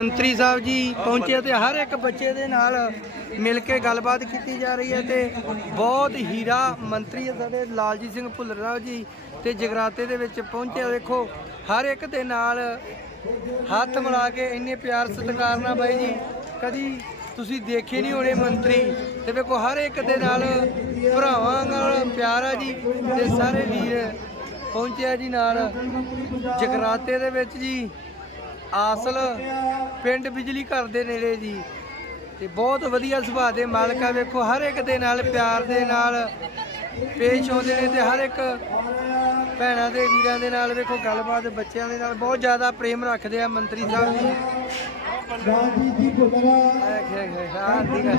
ਮੰਤਰੀ ਸਾਹਿਬ ਜੀ ਪਹੁੰਚੇ ਤੇ ਹਰ ਇੱਕ ਬੱਚੇ ਦੇ ਨਾਲ ਮਿਲ ਕੇ ਗੱਲਬਾਤ ਕੀਤੀ ਜਾ ਰਹੀ ਹੈ ਤੇ ਬਹੁਤ ਹੀਰਾ ਮੰਤਰੀ ਹੈ ਸਾਡੇ ਲਾਲਜੀਤ ਸਿੰਘ ਭੁੱਲਰ ਸਾਹਿਬ ਜੀ ਤੇ ਜਗਰਾਤੇ ਦੇ ਵਿੱਚ ਪਹੁੰਚੇ ਦੇਖੋ, ਹਰ ਇੱਕ ਦੇ ਨਾਲ ਹੱਥ ਮਿਲਾ ਕੇ ਇੰਨੇ ਪਿਆਰ ਸਤਿਕਾਰ ਨਾਲ ਬਾਈ ਜੀ, ਕਦੀ ਤੁਸੀਂ ਦੇਖੇ ਨਹੀਂ ਹੋਣੇ ਮੰਤਰੀ ਤੇ ਵੇਖੋ, ਹਰ ਇੱਕ ਦੇ ਨਾਲ ਭਰਾਵਾਂ ਨਾਲ ਪਿਆਰ ਆ ਜੀ ਤੇ ਸਾਰੇ ਵੀਰ ਪਹੁੰਚਿਆ ਜੀ ਨਾਲ। ਜਗਰਾਤੇ ਦੇ ਵਿੱਚ ਜੀ ਆਸਲ ਪਿੰਡ ਬਿਜਲੀ ਘਰ ਦੇ ਨੇੜੇ ਜੀ। ਤੇ ਬਹੁਤ ਵਧੀਆ ਸੁਭਾਅ ਦੇ ਮਾਲਕ ਆ ਵੇਖੋ ਹਰ ਇੱਕ ਦੇ ਨਾਲ ਪਿਆਰ ਦੇ ਨਾਲ ਪੇਸ਼ ਆਉਂਦੇ ਨੇ ਤੇ ਹਰ ਇੱਕ ਭੈਣਾਂ ਦੇ ਵੀਰਾਂ ਦੇ ਨਾਲ ਵੇਖੋ ਗੱਲਬਾਤ ਬੱਚਿਆਂ ਦੇ ਨਾਲ ਬਹੁਤ ਜ਼ਿਆਦਾ ਪ੍ਰੇਮ ਰੱਖਦੇ ਆ ਮੰਤਰੀ ਸਾਹਿਬ ਜੀ। ਰਾਜੀ ਜੀ ਭੁਗਰਾ ਹਾਂ ਠੀਕ ਹੈ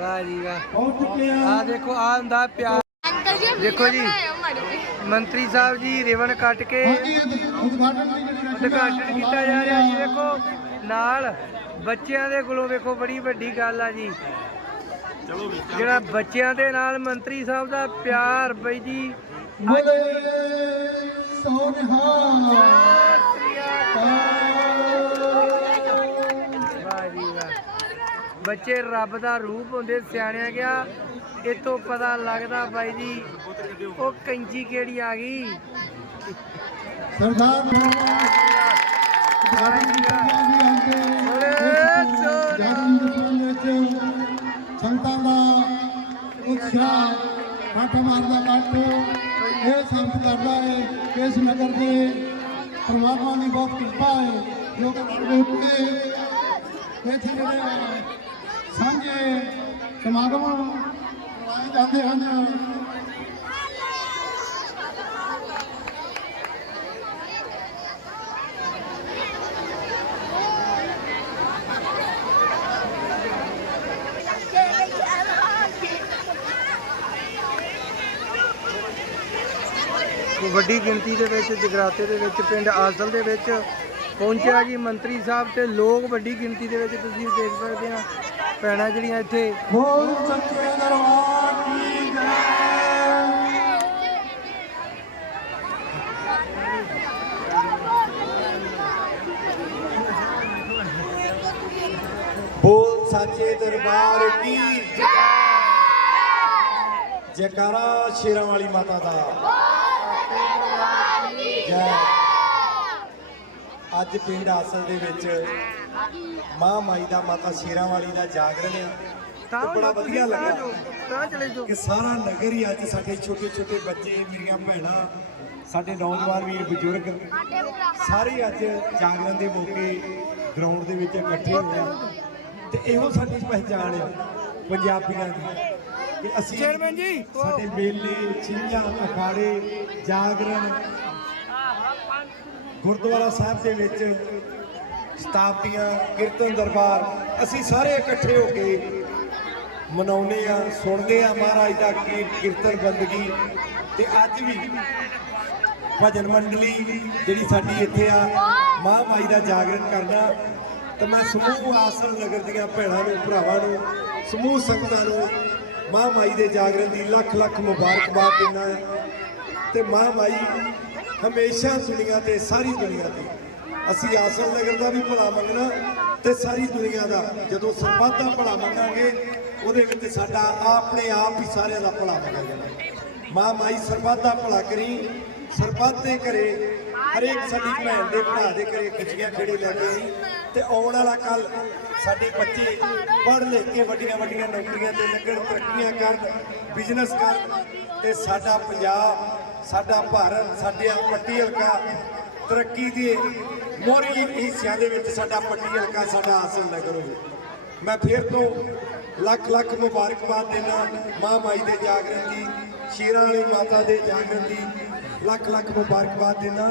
ਵਾਹ ਜੀ ਵਾਹ ਪਹੁੰਚ ਚੁੱਕੇ ਆ ਆ ਦੇਖੋ ਆ ਹੁੰਦਾ ਪਿਆਰ ਦੇਖੋ ਜੀ ਮੰਤਰੀ ਸਾਹਿਬ ਜੀ ਰਿਵਨ ਕੱਟ ਕੇ ਹਾਂਜੀ ਉਦਘਾਟਨ ਕੀਤਾ ਜਾ ਰਿਹਾ ਜੀ ਵੇਖੋ ਨਾਲ ਬੱਚਿਆਂ ਦੇ ਕੋਲੋਂ ਵੇਖੋ ਬੜੀ ਵੱਡੀ ਗੱਲ ਆ ਜੀ। ਜਿਹੜਾ ਬੱਚਿਆਂ ਦੇ ਨਾਲ ਮੰਤਰੀ ਸਾਹਿਬ ਦਾ ਪਿਆਰ ਬਈ ਜੀ ਬੱਚੇ ਰੱਬ ਦਾ ਰੂਪ ਹੁੰਦੇ ਸਿਆਣਿਆ ਗਿਆ ਇਹ ਤੋਂ ਪਤਾ ਲੱਗਦਾ ਬਾਈ ਜੀ ਉਹ ਕੈਂਚੀ ਕਿਹੜੀ ਆ ਗਈ? ਸਰਦਾਰ ਸੰਤਾਂ ਦਾ ਉਤਸ਼ਾਹ ਹੱਥ ਮਾਰਦਾ ਕੱਟ। ਇਹ ਸੰਤ ਕਰਦਾ ਹੈ ਇਸ ਨਗਰ ਦੇ ਪਰਮਾਤਮਾ ਦੀ ਬਹੁਤ ਕਿਰਪਾ ਹੈ ਜੋ ਕਿ ਰੂਪ ਕੇ ਇੱਥੇ ਜਿਹੜੇ ਸਾਂਝੇ ਸਮਾਗਮ ਕਰਵਾਏ ਜਾਂਦੇ ਹਨ। ਵੱਡੀ ਗਿਣਤੀ ਦੇ ਵਿੱਚ, ਜਗਰਾਤੇ ਦੇ ਵਿੱਚ, ਪਿੰਡ ਆਸਲ ਦੇ ਵਿੱਚ ਪਹੁੰਚਿਆ ਜੀ ਮੰਤਰੀ ਸਾਹਿਬ ਤੇ ਲੋਕ ਵੱਡੀ ਗਿਣਤੀ ਦੇ ਵਿੱਚ ਤੁਸੀਂ ਦੇਖ ਸਕਦੇ ਆ। ਭੈਣਾਂ ਜਿਹੜੀਆਂ ਇੱਥੇ ਬੋਲ ਸੱਚੇ ਦਰਬਾਰ ਕੀ ਜੈ। ਬੋਲ ਸੱਚੇ ਦਰਬਾਰ ਕੀ ਜੈ। ਜੈਕਾਰਾ ਸ਼ੇਰਾਂ ਵਾਲੀ ਮਾਤਾ ਦਾ ਜੈ ਅੱਜ ਪਿੰਡ ਆਸਲ ਦੇ ਵਿੱਚ ਮਾਂ ਮਾਈ ਦਾ ਮਾਤਾ ਸ਼ੇਰਾਂ ਵਾਲੀ ਦਾ ਜਾਗਰਣ ਆ ਤਾਂ ਬੜਾ ਵਧੀਆ ਲੱਗਾ ਤਾਂ ਚਲੇ ਜਾਓ। ਕਿ ਸਾਰਾ ਨਗਰ ਹੀ ਅੱਜ ਸਾਡੇ ਛੋਟੇ ਛੋਟੇ ਬੱਚੇ ਮੇਰੀਆਂ ਭੈਣਾਂ ਸਾਡੇ ਨੌਜਵਾਨ ਵੀ ਬਜ਼ੁਰਗ ਸਾਰੇ ਅੱਜ ਜਾਗਰਣ ਦੇ ਮੌਕੇ ਗਰਾਊਂਡ ਦੇ ਵਿੱਚ ਇਕੱਠੇ ਹੋਏ ਆ। ਤੇ ਇਹੋ ਸਾਡੀ ਪਹਿਚਾਣ ਆ ਪੰਜਾਬੀਆਂ ਦੀ। ਕਿ ਅਸੀਂ ਚੇਅਰਮੈਨ ਜੀ। ਸਾਡੇ ਮੇਲੇ ਛਿੰਝਾਂ ਅਖਾੜੇ ਜਾਗਰਣ ਗੁਰਦੁਆਰਾ ਸਾਹਿਬ ਦੇ ਵਿੱਚ ਸਤਾਬਦੀਆਂ ਕੀਰਤਨ ਦਰਬਾਰ ਅਸੀਂ ਸਾਰੇ ਇਕੱਠੇ ਹੋ ਕੇ ਮਨਾਉਂਦੇ ਆ ਸੁਣਦੇ ਆ ਮਹਾਰਾਜ ਦਾ ਕੀ- ਕੀਰਤਨ ਬੰਦਗੀ ਤੇ ਅੱਜ ਵੀ ਭਜਨ ਮੰਡਲੀ ਜਿਹੜੀ ਸਾਡੀ ਇੱਥੇ ਆ, ਮਾਂ ਮਾਈ ਦਾ ਜਾਗਰਣ ਕਰਨਾ, ਤੇ ਮੈਂ ਸਮੂਹ ਆਸਲ ਨਗਰ ਦੀਆਂ ਭੈਣਾਂ ਨੂੰ, ਭਰਾਵਾਂ ਨੂੰ, ਸਮੂਹ ਸੰਗਤਾਂ ਨੂੰ ਮਾਂ ਮਾਈ ਦੇ ਜਾਗਰਣ ਦੀ ਲੱਖ ਲੱਖ ਮੁਬਾਰਕਬਾਦ ਦਿੰਦਾ ਹਾਂ ਤੇ ਮਾਂ ਮਾਈ ਹਮੇਸ਼ਾ ਦੁਨੀਆ ਤੇ, ਸਾਰੀ ਦੁਨੀਆ ਤੇ। ਅਸੀਂ ਆਸਲ ਨਗਰ ਦਾ ਵੀ ਭਲਾ ਮੰਗਣਾ ਤੇ ਸਾਰੀ ਦੁਨੀਆ ਦਾ। ਜਦੋਂ ਸਰਬੱਤ ਦਾ ਭਲਾ ਮੰਗਾਂਗੇ ਉਹਦੇ ਵਿੱਚ ਸਾਡਾ ਆਪਣੇ ਆਪ ਹੀ ਸਾਰਿਆਂ ਦਾ ਭਲਾ ਮੰਗਿਆ ਜਾਣਾ। ਮਾਂ ਮਾਈ ਸਰਬੱਤ ਦਾ ਭਲਾ ਕਰੀ, ਸਰਬੱਤ ਦੇ ਘਰੇ, ਹਰੇਕ ਸਾਡੀ ਭੈਣ ਦੇ ਭਰਾ ਦੇ ਘਰੇ ਖੁਸ਼ੀਆਂ ਖੇੜੇ ਲੈ ਕੇ ਆਈ। ਤੇ ਆਉਣ ਵਾਲਾ ਕੱਲ ਸਾਡੇ ਬੱਚੇ ਪੜ੍ਹ ਲਿਖ ਕੇ ਵੱਡੀਆਂ ਵੱਡੀਆਂ ਨੌਕਰੀਆਂ ਤੇ ਲੱਗਣ, ਤਰੱਕੀਆਂ ਕਰਨ ਬਿਜ਼ਨਸ ਕਰਨ ਤੇ ਸਾਡਾ ਪੰਜਾਬ ਸਾਡਾ ਭਾਰਤ, ਸਾਡੇ ਪੱਟੀ ਹਲਕਾ ਤਰੱਕੀ ਦੇ ਮੋਰੀ ਹਿੱਸਿਆਂ ਦੇ ਵਿੱਚ ਸਾਡਾ ਪੱਟੀ ਹਲਕਾ, ਸਾਡਾ ਹਾਸਲ ਨਗਰ ਹੋਵੇ। ਮੈਂ ਫਿਰ ਤੋਂ ਲੱਖ ਲੱਖ ਮੁਬਾਰਕਬਾਦ ਦੇਣਾ ਮਾਂ ਮਾਈ ਦੇ ਜਾਗਰਣ ਦੀ, ਸ਼ੇਰਾਂ ਵਾਲੀ ਮਾਤਾ ਦੇ ਜਾਗਰਣ ਦੀ, ਲੱਖ ਲੱਖ ਮੁਬਾਰਕਬਾਦ ਦੇਣਾ